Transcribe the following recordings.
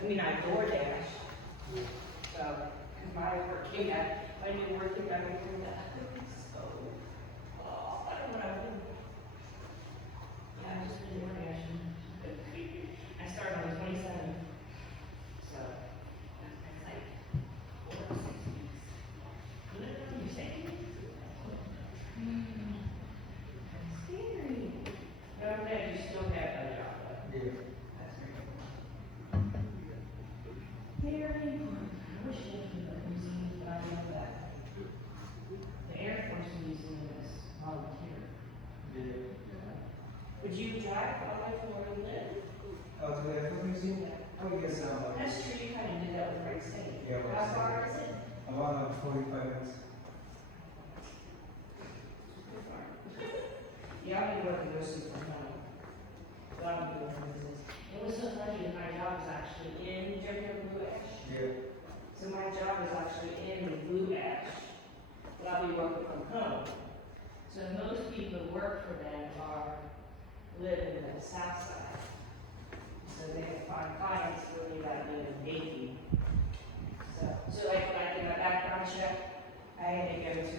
I mean, I DoorDash. So, cause my work came back, my new work came back from that. So, I don't know what I'm doing. Yeah, I'm just been DoorDashing. I started on the 27th. So, that's like 4 or 6 weeks. What are you saying? That's scary. No, I'm glad you still have a job though. Yeah. That's very important. Very important. I wish I could keep a museum, but I know that. The Air Force Museum is volunteer. Yeah. Would you drive all the way from where you live? Oh, to the airport museum? Oh, yes, That's true, you kind of did that with Great State. Yeah, How far is it? about 45 minutes. Yeah, I'll be working those two from home. But I'll be doing business. It was so funny, that my job is actually in Jericho Blue Ash. Yeah. So my job is actually in Blue Ash, but I'll be working from home. So most people who work for them live in the south side. So they can find clients really that live in Dayton. So like when I did my background check, I had to go to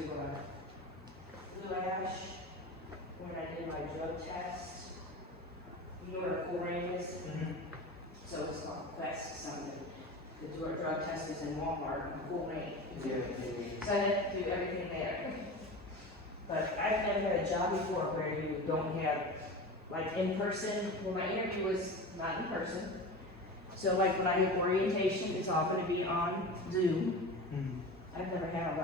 Blue Ash. When I did my drug test, you know where Corain is? Mm-hmm. So it's called Quest something. The drug test is in Walmart in Corain. Yeah. So I had to do everything there. But I've never had a job before where you don't have, like, in person. Well, my interview was not in person. So like when I have orientation, it's all gonna be on Zoom. Mm-hmm. I've never had a